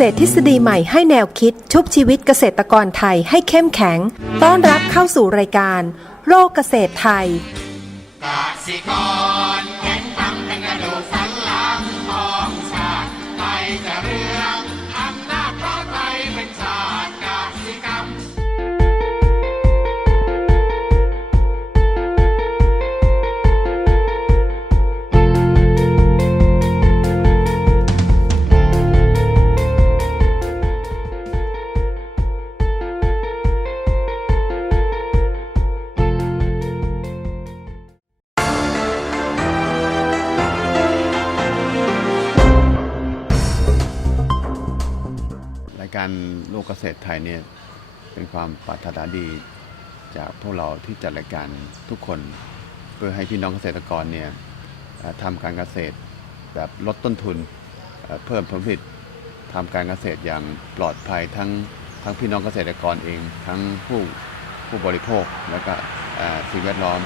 เกษตรทฤษฎีใหม่ให้แนวคิดชุบชีวิตเกษตรกรไทยให้เข้มแข็ง ต้อนรับเข้าสู่รายการ โลกเกษตรไทยกสิกร การโลกเกษตรไทยเนี่ยเป็นความปรารถนาดีจากพวกเราที่จัดรายการทุกคน เพื่อให้พี่น้องเกษตรกรเนี่ยทำการเกษตรแบบลดต้นทุนเพิ่มผลผลิตทำการเกษตรอย่างปลอดภัยทั้งทั้งพี่น้องเกษตรกรเอง ทั้งผู้ผู้บริโภคและก็สิ่งแวดล้อม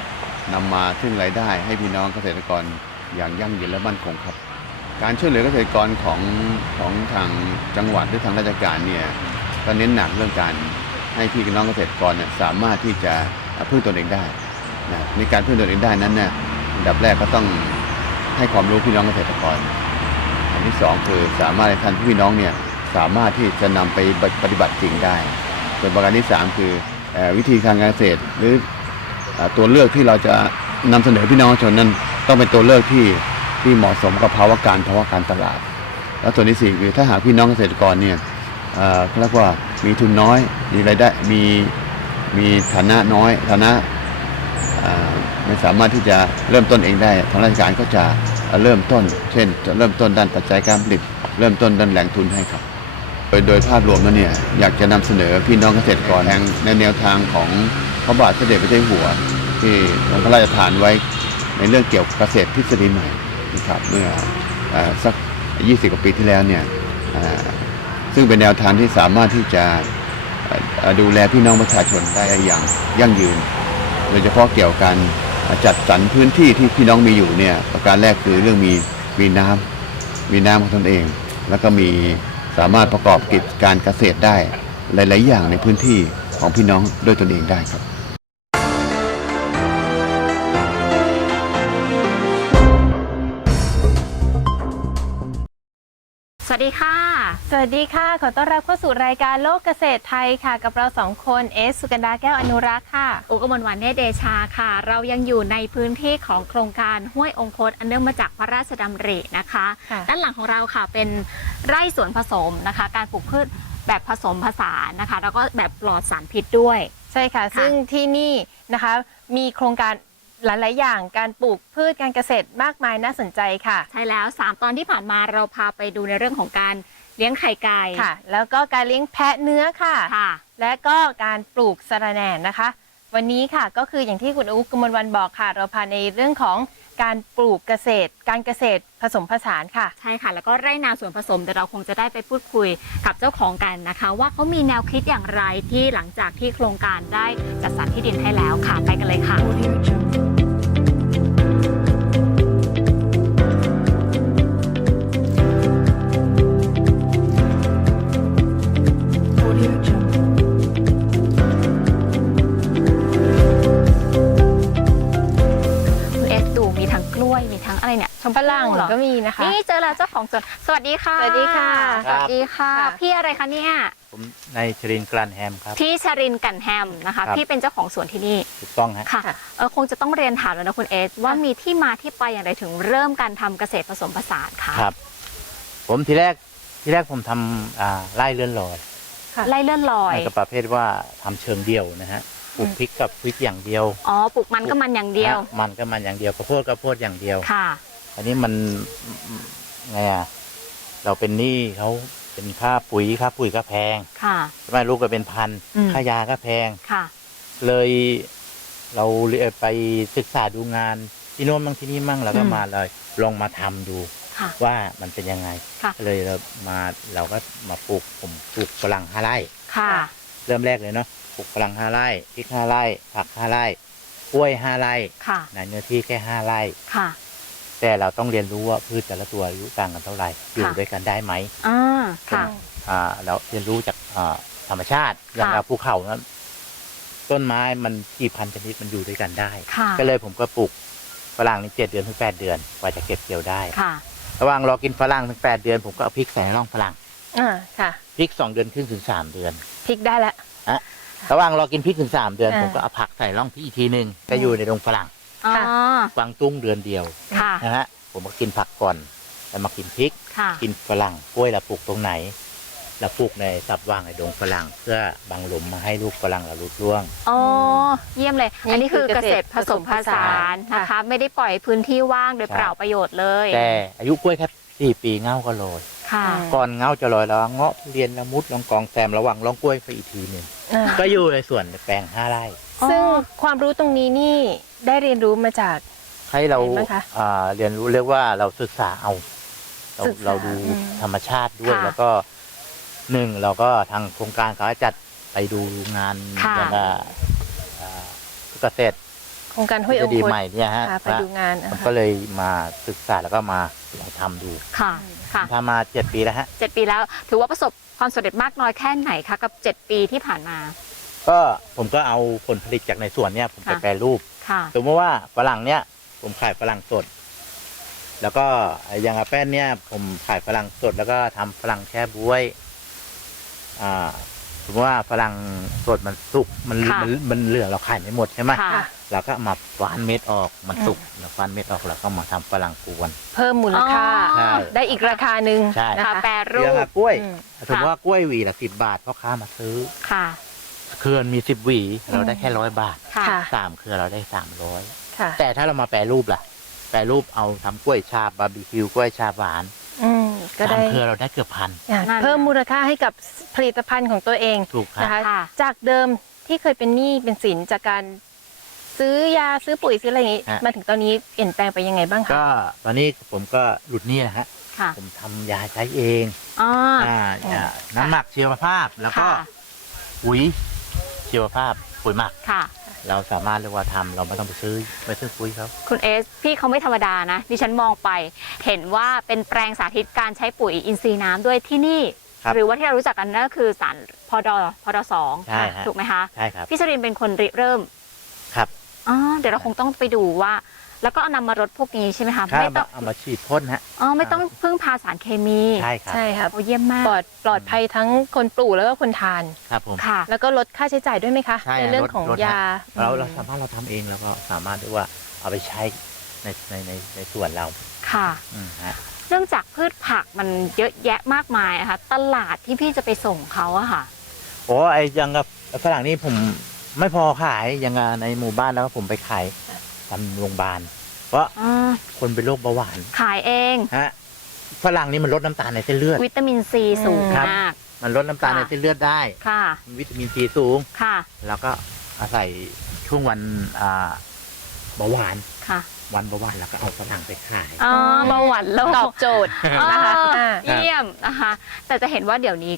นำมาซึ่งรายได้ให้พี่น้องเกษตรกรอย่างยั่งยืนและมั่นคงครับ การช่วยเหลือเกษตรกรของของทางจังหวัดหรือทางราชการเนี่ยก็เน้นหนักเรื่องการให้พี่น้องเกษตรกรเนี่ยสามารถที่จะพึ่งตนเองได้นะในการพึ่งตนเองได้นั้นเนี่ยอันดับแรกก็ต้องให้ความรู้พี่น้องเกษตรกร อันที่สองคือสามารถให้ท่านพี่น้องเนี่ยสามารถที่จะนำไปปฏิบัติจริงได้ ส่วนประการที่สามคืออวิธีทางการเกษตร หรืออตัวเลือกที่เราจะนำเสนอพี่น้องชนนั้นต้องเป็นตัวเลือกที่ ที่เหมาะสมกับภาวะการภาวะการตลาด แล้วส่วนที่สี่คือถ้าหากพี่น้องเกษตรกรเนี่ยเขาเรียกว่ามีทุนน้อยมีรายได้มีมีฐานะน้อยฐานะไม่สามารถที่จะเริ่มต้นเองได้ทางราชการก็จะเริ่มต้น เช่น จะเริ่มต้นด้านปัจจัยการผลิต เริ่มต้นด้านแหล่งทุนให้ครับ โดยโดยภาพรวมแล้วเนี่ยอยากจะนำเสนอพี่น้องเกษตรกรแห่งในแนวทางของพระบาทสมเด็จพระเจ้าอยู่หัว ที่ทรงพระราชทานไว้ในเรื่องเกี่ยวกับเกษตรทฤษฎีใหม่ ครับเมื่ออสัก 20 กว่าปีที่แล้วเนี่ยซึ่งเป็นแนวทางที่สามารถที่จะดูแลพี่น้องประชาชนได้อย่างยั่งยืน โดยเฉพาะเกี่ยวกับการจัดสรรพื้นที่ที่พี่น้องมีอยู่เนี่ยประการแรกคือเรื่องมีมีน้ำมีน้ำของตนเอง แล้วก็มีสามารถประกอบกิจการเกษตรได้หลาย ๆ อย่างในพื้นที่ของพี่น้องด้วยตนเองได้ครับ วัสดีค่ะ สวัสดีค่ะ ขอต้อนรับเข้าสู่รายการโลกเกษตรไทยค่ะ กับเราสองคนเอสสุกันดาแก้วอนุรักษ์ค่ะ อุกมลวันเนตรเดชาค่ะ เรายังอยู่ในพื้นที่ของโครงการห้วยองคตอันเนื่องมาจากพระราชดำรินะคะ ค่ะ ด้านหลังของเราค่ะเป็นไร่สวนผสมนะคะ การปลูกพืชแบบผสมผสานนะคะ แล้วก็แบบปลอดสารพิษด้วย ใช่ค่ะค่ะซึ่งที่นี่นะคะมีโครงการ หลาย ๆ อย่างการปลูกพืชการเกษตรมากมายน่าสนใจค่ะ ใช่แล้ว 3 ตอนที่ผ่านมาเราพาไปดูในเรื่องของการเลี้ยงไข่ไก่ค่ะ แล้วก็การเลี้ยงแพะเนื้อค่ะ ค่ะ และก็การปลูกสะระแหน่นะคะ วันนี้ค่ะก็คืออย่างที่คุณอุ๊กกมลวันบอกค่ะ เราพาในเรื่องของการปลูกเกษตร การเกษตรผสมผสานค่ะ ใช่ค่ะ แล้วก็ไร่นาส่วนผสมเดี๋ยวเราคงจะได้ไปพูดคุยกับเจ้าของกันนะคะ ว่าเขามีแนวคิดอย่างไรที่หลังจากที่โครงการได้จัดสรรที่ดินให้แล้วค่ะไปกันเลยค่ะ ของสวนสวัสดีค่ะสวัสดีค่ะ สวัสดีค่ะ ครับ พี่อะไรคะเนี่ยผมนายชรินทร์กลันแฮมครับ พี่ชรินทร์กันแฮมนะคะ ครับ พี่เป็นเจ้าของสวนที่นี่ถูกต้องฮะค่ะค่ะเออคงจะต้องเรียนถามแล้วนะคุณเอสว่ามีที่มาที่ไปอย่างไรถึงเริ่มการทำเกษตรผสมผสานค่ะครับ ผมทีแรกทีแรกผมทำอ่าไร่เลื่อนลอยไล่เลื่อนลอย ในกับประเภทว่าทำเชิงเดียวนะฮะปลูกพริกกับพริกอย่างเดียวอ๋อปลูกมันก็มันอย่างเดียวฮะมันก็มันอย่างเดียวข้าวโพดก็ข้าวโพดอย่างเดียว ค่ะ อันนี้มัน ไงอะเราเป็นหนี้เขาเป็นค่าปุ๋ยค่าปุ๋ยก็แพงค่ะใช่ไหมลูกก็เป็นพันอืมค่ายาก็แพงค่ะ เลยเราไปศึกษาดูงานที่โน้นบ้างที่นี่มั่งแล้วก็อืมมาเลยลองมาทำดูค่ะว่ามันเป็นยังไงค่ะก็เลยเรามาเราก็มาปลูกผมปลูกฝรั่งห้าไร่ค่ะ เริ่มแรกเลยเนาะปลูกฝรั่งห้าไร่พริกห้าไร่ผักห้าไร่กล้วยห้าไร่ค่ะในเนื้อที่แค่ห้าไร่ค่ะ แต่เราต้องเรียนรู้ว่าพืชแต่ละตัวอายุต่างกันเท่าไหร่อยู่ด้วยกันได้ไหมอ่าค่ะ อ่าเราเรียนรู้จากอ่าธรรมชาติอย่างค่ะเราภูเขานั้นต้นไม้มันกี่พันชนิดมันอยู่ด้วยกันได้ค่ะก็เลยผมก็ปลูกฝรั่งนี่เจ็ดเดือนถึงแปดเดือนกว่าจะเก็บเกี่ยวได้ค่ะระหว่างรอกินฝรั่งถึงแปดเดือน ผมก็เอาพริกใส่ในร่องฝรั่งอ่าค่ะพริกสองเดือนครึ่งถึงสามเดือนพลิกได้แล้วระหว่างรอกินพริกถึงสามเดือนอ่าผมก็เอาผักใส่ร่องพริกอีกทีหนึ่งก็อยู่ในโรงฝรั่ง อ๋อค่ะกวางตุ้งเดือนเดียวค่ะ นะฮะผมก็กินผักก่อนแล้วมากินพริก ค่ะ กินฝรั่งกล้วยเราปลูกตรงไหนเราปลูกในสับว่างในดงฝรั่ง เพื่อบังหลุมมาให้ลูกฝรั่งเราลุดร่วง อ๋อ เยี่ยมเลย นี่อันนี้คือคือเกเกษษตตรรผสมผสานนะคะค่ะไม่ได้ปล่อยพื้นที่ว่างโดยใช่ เปล่าประโยชน์เลย แต่อายุกล้วยแค่สี่ปีเง่าก็โรยค่ะอืมก่อนเง่าจะโรยแล้วเงาะทุเรียนละมุดลองกองแซมระหว่างลองกล้วยไปอีกทีหนึ่งอ่า ก็อยู่ในส่วนแปลงห้าไร่ ซึ่งความรู้ตรงนี้นี่ ได้เรียนรู้มาจาก ให้เราเห็นไหมคะอ่าเรียนรู้เรียกว่าเราศึกษาเอา เราศึกษาเราดูอืมธรรมชาติด้วยค่ะแล้วก็หนึ่งเราก็ทางโครงการเขาจัดไปดูงานค่ะอย่างกับอ่าเกษตรโครงการห้วยทอฤงษฎีคตใหม่เนี่ยฮะค่ะไปดูงานผมอะก็เลยมาศึกษาแล้วก็มาลองทำดูค่ะค่ะทำมาเจ็ดปีแล้วฮะ เจ็ดปีแล้ว ถือว่าประสบความสำเร็จมากน้อยแค่ไหนคะกับเจ็ดปีที่ผ่านมา ก็ผมก็เอาผลผลิตจากในสวนเนี่ยผมไปค่ะ แปรรูป ค่ะ สมมติว่าฝรั่งเนี่ยผมขายฝรั่งสด แล้วก็อย่างอาแป้นเนี่ยผมขายฝรั่งสด แล้วก็ทำฝรั่งแช่บ๊วยอ่าสมมติว่าฝรั่งสดมันสุกมันค่ะมันมันเหลือเราขายไม่หมดใช่ไหมค่ะ เราก็มาฟันเม็ดออกมันสุกแล้วฟันเม็ดออกแล้วก็มาทำฝรั่งกวน เพิ่มมูลค่าใช่ได้อีกราคาหนึ่งใช่นะค่ะคะ แปรรูเรื่องป อะกล้วยอืม สมมติว่ากล้วยหวีละสิบบาทพ่อค้ามาซื้อ ค่ะ เครือมีสิบหวีเราได้แค่ร้อยบาทค่ะค่ะ สามเครือเราได้สามร้อยค่ะแต่ถ้าเรามาแปรรูปล่ะ แปรรูปเอาทำกล้วยชาบบาร์บีคิวกล้วยชาบหวานอืมก็สาได้มเครือเราได้เกือบพันอะนั่น เพิ่มมูลค่าให้กับผลิตภัณฑ์ของตัวเองถูกครันะบ คะ ค่ะ จากเดิมที่เคยเป็นหนี้เป็นสินจากการซื้อยาซื้อปุ๋ยซื้ออะไรอย่างนี้ ฮะ มาถึงตอนนี้เปลี่ยนแปลงไปยังไงบ้างคะ ก็ตอนนี้ผมก็หลุดหนี้นะฮะค่ะผมทำยาใช้เองอ๋อ อ่าอ่าน้ำหมักชีวภาพแล้วก็ค่ะ ปุ๋ย ชีวภาพปุ๋ยหมัก ค่ะ เราสามารถเรียกว่าทำเราไม่ต้องไปซื้อไปซื้อปุ๋ยเขาคุณเอส พี่เขาไม่ธรรมดานะ ดิฉันมองไป เห็นว่าเป็นแปลงสาธิตการใช้ปุ๋ยอินทรีย์น้ำด้วยที่นี่ ครับ หรือว่าที่เรารู้จักกันนั่นก็คือสารพอดอพอดอสองใช่ฮะ ถูกไหมคะ ใช่ครับ พี่ชรินเป็นคนริเริ่มครับ อ๋อเดี๋ยวเราคงต้องไปดูว่า แล้วก็เอานำมารดพวกนี้ใช่ไหมคะถ้าไม่ต้องเอามาฉีดพ่นฮะ อ๋อไม่ต้องพึ่งพาสารเคมีใช่ครับใช่ครับโอ้เยี่ยมมากปลอดปลอดภัยทั้งคนปลูกแล้วก็คนทาน ครับผม ค่ะ แล้วก็ลดค่าใช้จ่ายด้วยไหมคะใช่ในเรื่องลดของลด ยาเราเราสามารถเราทำเองแล้วก็สามารถเรียกว่าเอาไปใช้ในในในในส่วนเราค่ะ อืมฮะ เนื่องจากพืชผักมันเยอะแยะมากมายนะคะตลาดที่พี่จะไปส่งเขาอะค่ะ โอ้ไอยังกับฝรั่งนี่ผมไม่พอขายยังกับในหมู่บ้านแล้วก็ผมไปขาย ตามโรงพยาบาลเพราะอ่าคนเป็นโรคเบาหวานขายเอง ฮะฝรั่งนี่มันลดน้ำตาลในเส้นเลือด วิตามินซีสูงครับ มาก มันลดน้ำตาลค่ะ ในเส้นเลือดได้ค่ะ มีวิตามินซีสูง ค่ะแล้วก็อาศัยช่วงวันอ่าเบาหวาน ค่ะวันเบาหวานแล้วก็เอาฝรั่งไปขาย อ๋อเบาหวานโลตอกบโจทย์อ๋อนะคะ อ่าเยี่ยมนะคะ แต่จะเห็นว่าเดี๋ยวนี้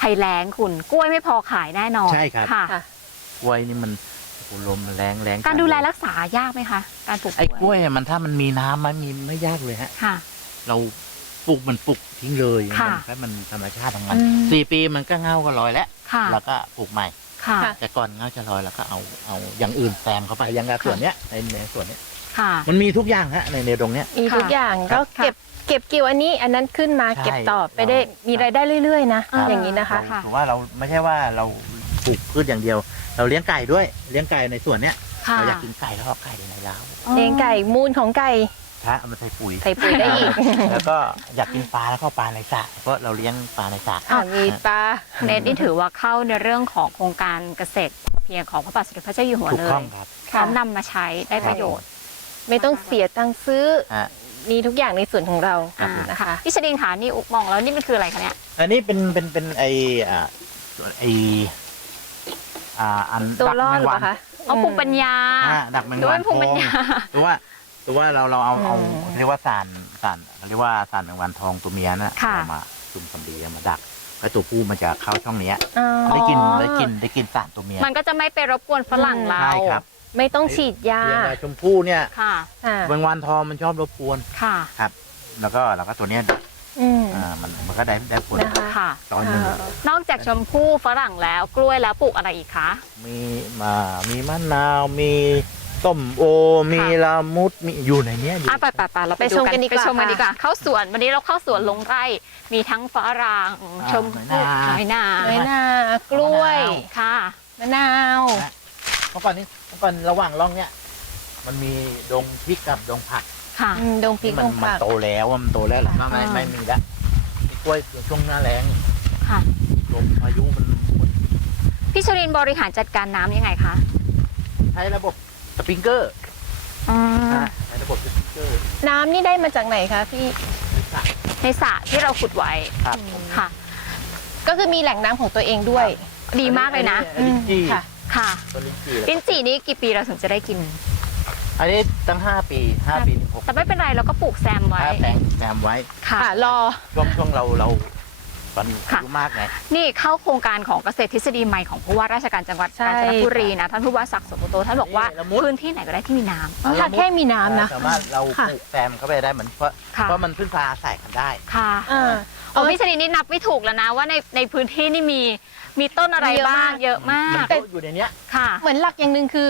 ภัยแล้งคุณกล้วยไม่พอขายแน่นอนใช่ครับ ค่ะ ค่ะ กล้วยนี่มันโอ้โห ลมแรงแรงการดูแลรักษายากไหมคะ การปลูกไอ้กล้วยอะมันถ้ามันมีน้ำมันมีไม่ยากเลยฮะค่ะ เราปลูกมันปลูกทิ้งเลยค่ะมันก็มันธรรมชาติของมันอืม สี่ปีมันก็เงาก็ลอยแล้วค่ะแล้วก็ปลูกใหม่ ค่ะค่ะแต่ก่อนเงาจะลอยแล้วก็เอาเอาอย่างอื่นแซมเข้าไปอย่างกับส่วนเนี้ยในในส่วนเนี้ยค่ะ มันมีทุกอย่างฮะในในตรงเนี้ย มีทุกค่ะอย่างครัก็บเก็บเก็บเกี่ยวอันนี้อันนั้นขึ้นมาใช่เก็บต่อไปได้เรามี มีรายได้เรื่อยๆนะอ่าอย่างนี้นะคะค่ะถือว่าเราไม่ใช่ว่าเราปลูกพืชอย่างเดียว เราเลี้ยงไก่ด้วยเลี้ยงไก่ในส่วนเนี้ยค่ะเราอยากกินไก่แล้วก็เอาไก่ในเล้าเลี้ยงไก่มูลของไก่ถ้าเอามาใส่ปุ๋ย ใส่ปุ๋ยได้อีกแล้วก็อยากกินปลาแล้วก็เอาปลาในสระเพราะเราเลี้ยงปลาในสระอ่ามีปลาเนตนี่ถือว่าเข้าในเรื่องของโครงการเกษตรพอเพียงของพระบาทสมเด็จพระเจ้าอยู่หัวถูกเลต้อยงครับพร้อมนำมาใช้ได้ประโยชน์ ไม่ต้องเสียตังค์ซื้อฮะมีทุกอย่างในส่วนของเราอ่านะคะพี่ชดินค่ะนี่อุกมองแล้วนี่มันคืออะไรคะเนี่ย อันนี้เป็นเป็นเป็นไออ่าไอ อ่าอันตัวดักล่อแมหงรือเปวัล่าคะเอาภูมิปัญญา อ่าดักแมงหรือวัว่านภูมิปัญญาตัวว่าตัวว่าเราเราเอาเอาอืมเรียกว่าสารสารเรียกว่าสารแมงวันทองตัวเมียน่ะค่ะ เอามาจุ่มสำลีเอามาดักแล้วตัวผู้มันจะเข้าช่องเนี้ยอ๋อได้กินได้กินได้กินสารตัวเมีย มันก็จะไม่ไปรบกวนฝรั่งเรา ใช่ครับ ไม่ต้องฉีดยา อย่างไรชมพู่เนี่ยค่ะ ค่ะบางวันทองมันชอบรบกวนค่ะแล้วก็แล้วก็ตัวเนี้ย อืม อ่ามันมันก็ได้ได้ผลนะคะ ค่ะตอนหนึงนอกจากชมพู่ฝรั่งแล้วกล้วยแล้วปลูกอะไรอีกคะ มีมามีมะนาวมีส้มโอ มีละมุดมีอยู่ในเนี้ยอยู่อะไปไปไปเราไปไปดูชมกันดีกว่าไปชมกันค่ะดีกว่าเข้าสวนวันนี้เราเข้าสวนลงไร่มีทั้งฝรั่งอ่าชมพู่น้อยนาน้อยหน้ากล้วยค่ะมะนาว เมื่อก่อนนี้เมื่อก่อนระหว่างร่องเนี้ยมันมีดงพริกกับดงผัก ค่ะ อืมดงพริกมัดนงมันผักโตแล้วอะมันโตแล้วแหละค่ะ ไม่ไม่ไม่มีแล้วมีกล้วยช่วงหน้าแรงค่ะ ลมพายุมันมันพี่ชรินทร์บริหารจัดการน้ำยังไงคะใช้ระบบสปริงเกอร์อืมนะใช้ระบบสปริงเกอร์น้ำนี่ได้มาจากไหนคะพี่ ในสระที่เราขุดไว้ครับค่ะ ก็คือมีแหล่งน้ำของตัวเองด้วย ดีมากเลยนะ อันนี้ลิ้นจี่ค่ะ ค่ะตัวลิ้นจี่ลิ้นจี่นี้กี่ปีเราถึงจะได้กิน อันนี้ตั้งห้าปีห้าปีถึงหกแต่ไม่เป็นไรเราก็ปลูกแซมไว้ ถ้าแปลงแซมไว้ค่ะ ค่ะรอ ช่วงช่วงเราเราตอนค่ะอายุมากไง นี่เข้าโครงการของเกษตรทฤษฎีใหม่ของผู้ว่าราชการจังหวัดใช่ กาญจนบุรีนะท่านผู้ว่าศักดิ์สุโตท่านบอกว่านี่ละมุด พื้นที่ไหนก็ได้ที่มีน้ำ ถ้าแค่มีน้ำนะ สามารถเราค่ะ ปลูกแซมเข้าไปได้เหมือนเพราะค่ะ เพราะมันพึ่งพาอาศัยกันได้ ค่ะอ่า โอ้พี่ชนิดนี่นับไม่ถูกแล้วนะว่าในในพื้นที่นี่มีมีต้นอะไรเยอะบ้างมากเยอะมากมันก็อยู่ในเนี้ย ค่ะ เหมือนหลักอย่างหนึ่งคือ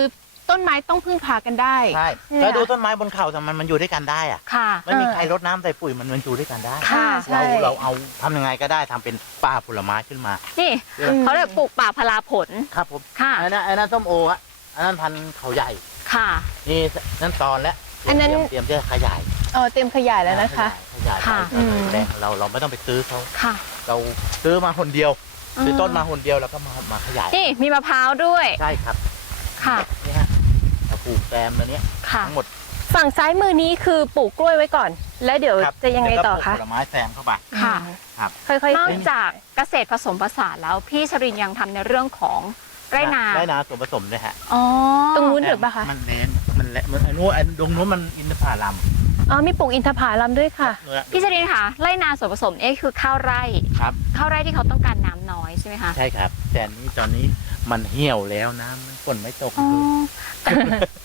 ต้นไม้ต้องพึ่งพากันได้ใช่เนี่ยแล้วดูต้นไม้บนเขาทำไมมันอยู่ด้วยกันได้อะค่ะ ไม่มีใครรดน้ำใส่ปุ๋ยมันมันอยู่ด้วยกันได้ ค่ะใช่ เราเราเอาทำยังไงก็ได้ทำเป็นป่าผลไม้ขึ้นมา นี่อืม เขาเรียกปลูกป่าพลาผลครับผมค่ะอันนั้นอันนั้นส้มโออะอันนั้นพันธุ์เขาใหญ่ ค่ะ นี่นั่นตอนแล้วอันนั้น เตรียมเตรียมจะขยายเออเต็มขยายแล้วนะคะ ขยายค่ะ ไปแรงเราเราไม่ต้องไปซื้อเขาค่ะเราซื้อมาคนเดียว ซื้อต้นมาอืคนเดียวแล้วก็มามาขยาย นี่มีมะพร้าวด้วยใช่ครับค่ะ นี่ฮะเรา ปลูกแซมตัวเนี้ยค่ะ ทั้งหมดฝั่งซ้ายมือนี้คือปลูกกล้วยไว้ก่อน แล้วเดี๋ยวครับจะยังไงต่อแล้วก็คะปลูกผลไม้แซมเข้าไป ค่ะ ครับ ค่อยนอกๆจากเกษตรผสมผสานแล้วพี่ชรินยังทำในเรื่องของไร่นาไร่นาส่วนผสมด้วยฮะอ๋อตรงนู้นหรือเปล่าคะ มันเลนมันเลนมันอันนู้นอันดงนู้นมันอินทผลัม อ๋อมีปลูกอินทผลัมด้วยค่ะเนื้อพี่ชรินค่ะไร่นาส่วนผสมเอ๊ะคือข้าวไร่ ครับ ข้าวไร่ที่เขาต้องการน้ำน้อยใช่ไหมคะใช่ครับ แต่อันนี้ตอนนี้มันเหี่ยวแล้วน้ำมันฝนไม่ตกอ๋อแต่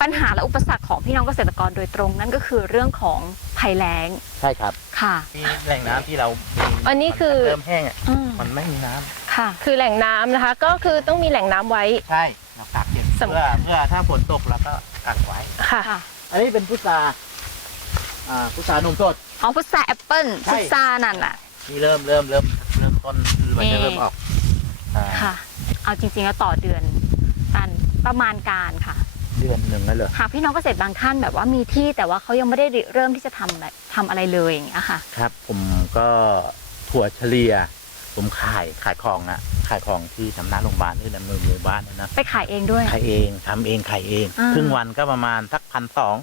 ปัญหาและอุปสรรคของพี่น้องเกษตรกรโดยตรง นั่นก็คือเรื่องของภัยแล้งใช่ครับค่ะ ที่แหล่งน้ำที่เรามีอันนี้คือ มัเริ่มแห้งอะอืมมันไม่มีน้ำค่ะ คือแหล่งน้ำนะคะ ก็คือต้องมีแหล่งน้ำไว้ ใช่เรากักเก็บสำเพื่อเพื่อถ้าฝนตกเราก็กักไว้ ค่ะ ค่ะ อันนี้เป็นพุทรา อ่าพุทราหนุ่มสด อ๋อพุทราแอปเปิ้ลใช่ พุทรานั่นแหละนี่เริ่มเริ่มเริ่มเริ่มต้นมันจะเริ่มออกอ่าค่ะ เอาจริงๆแล้วต่อเดือนการประมาณการค่ะ เดือนหนึ่งแล้วเหรอหากพี่น้องเกษตรบางท่านแบบว่ามีที่แต่ว่าเขายังไม่ได้ริเริ่มที่จะทำอะไรทำอะไรเลยอย่างเงี้ยค่ะ ครับ ผมก็ถั่วเฉลี่ย ผมขายขายของอะขายของที่ทำหน้าโรงพยาบาลที่ดำเนินหมู่บ้านนะนะไปขายเองด้วย ขายเองทำเองขายเองอ่า ครึ่งวันก็ประมาณสักพันสอง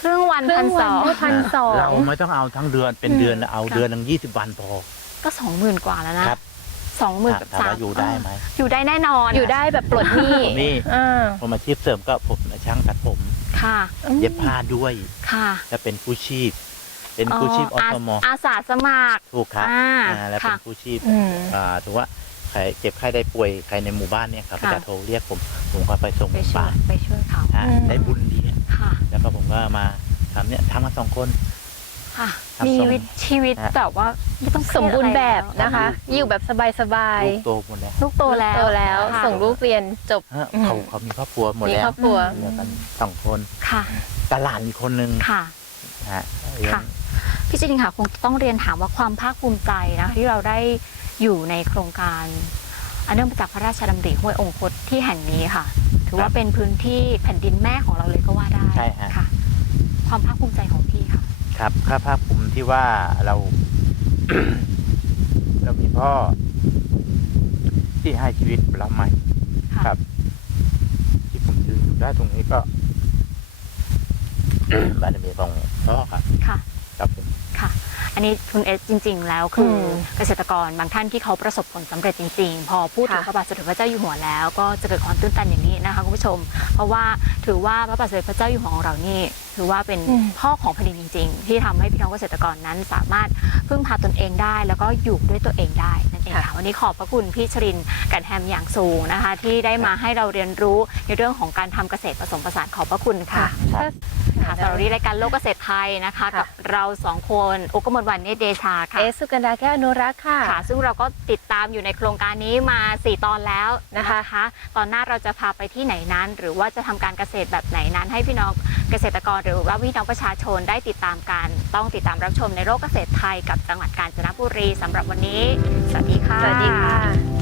ครึ่งวันครึ่พันงสวัองได้พันสองเราไม่ต้องเอาทั้งเดือนเป็นอืมเดือนเอาค่ะเดือนหนึ่งยี่สิบวันพอ ก็สองหมื่นกว่าแล้วนะครับ สองหมื่นกับถามสามว่าอยู่ได้ไหม อยู่ได้แน่นอนอยู่ได้แบบปลดหนี้นี่อ่าผมอาชีพเสริมก็ผมช่างตัดผม ค่ะเย็บผ้าด้วยค่ะและเป็นกู้ชีพ เป็นกู้ชีพอสมอาสาสมัคร ถูกครับอ่าอ่าและเป็นค่ะกู้ชีพอืม อ่าถือว่าใครเจ็บไข้ได้ป่วยใครในหมู่บ้านเนี่ยครับค่ะ จะโทรเรียกผมผมก็ไปส่งไปโรงพช่วยยาบาลไปช่วยเขา อ่าอืม ได้บุญดี ค่ะ แล้วก็ผมก็มาทำเนี่ยทำมาสองคน ค่ะ ครับมีส่งวิตชีวิตฮะ แบบว่าไม่ต้องเคสยดมบูรณ์แบบอะไรแล้ว นะคะ อยู่แบบสบายลูกโตหมดแล้วลูกโตแล้วโตแล้ว ค่ะ ส่งลูกเรียนจบ ฮะอืมเขาเขามีครอบครัวหมดมีแล้วครอบครัว เหลือกันสองคนค่ะตหลานอีกคนนึงค่ะ ฮะเลี้ยง ค่ะ พี่จริงค่ะคงต้องเรียนถามว่าความภาคภูมิใจนะที่เราได้อยู่ในโครงการ อันเนื่องมาจากพระราชดำริห้วยองคตที่แห่งนี้ค่ะ ถือว่าเป็นพื้นที่แผ่นดินแม่ของเราเลยก็ว่าได้ใช่ฮะ ค่ะ ความภาคภูมิใจของพี่ค่ะ ครับข้าภาคภูมิที่ว่าเรา เรามีพ่อ ที่ให้ชีวิตเราใหม่ ค่ะ ครับ ที่ผมยืนอยู่ได้ตรงนี้ก็ บารมีของพ่อครับ ค่ะ ครับผม ค่ะ อันนี้คุณเอสจริง ๆ แล้วคืออมเกษตรกรบางท่านที่เขาประสบผลสำเร็จจริง ๆ พอพูดถึงค่ะ พระบาทสมเด็จพระเจ้าอยู่หัวแล้ว ก็จะเกิดความตื้นตันอย่างนี้นะคะคุณผู้ชม เพราะว่าถือว่าพระบาทสมเด็จพระเจ้าอยู่หัวของเรานี่ถือว่าเป็นอืม พ่อของแผ่นดินจริง ๆ ที่ทำให้พี่น้องเกษตรกรนั้นสามารถพึ่งพาตนเองได้ แล้วก็อยู่ด้วยตัวเองได้นั่นเองค่ะวันนี้ขอบพระคุณพี่ชรินทร์กันแฮมอย่างสูงนะคะ ที่ได้มาให้เราเรียนรู้ ในเรื่องของการทำเกษตรผสมผสานขอบพระคุณค่ะถ้าค่ะสำหรับวันนี้รายการโลกเกษตรไทยนะคะค่ะกับเราสองคนอุกกมลวันเนตรเดชาค่ะเอสสุกันดาแก้วอนุรักษ์ค่ะค่ะ ซึ่งเราก็ติดตามอยู่ในโครงการนี้มา 4 ตอนแล้วนะคะตอนหน้าเราจะพาไปที่ไหนนั้น หรือว่าจะทำการเกษตรแบบไหนนั้น ให้พี่น้องเกษตรกรหรือว่าพี่น้องประชาชนได้ติดตามกัน ต้องติดตามรับชมในโลกเกษตรไทยกับจังหวัดกาญจนบุรีสำหรับวันนี้ สวัสดีค่ะสวัสดีค่ะ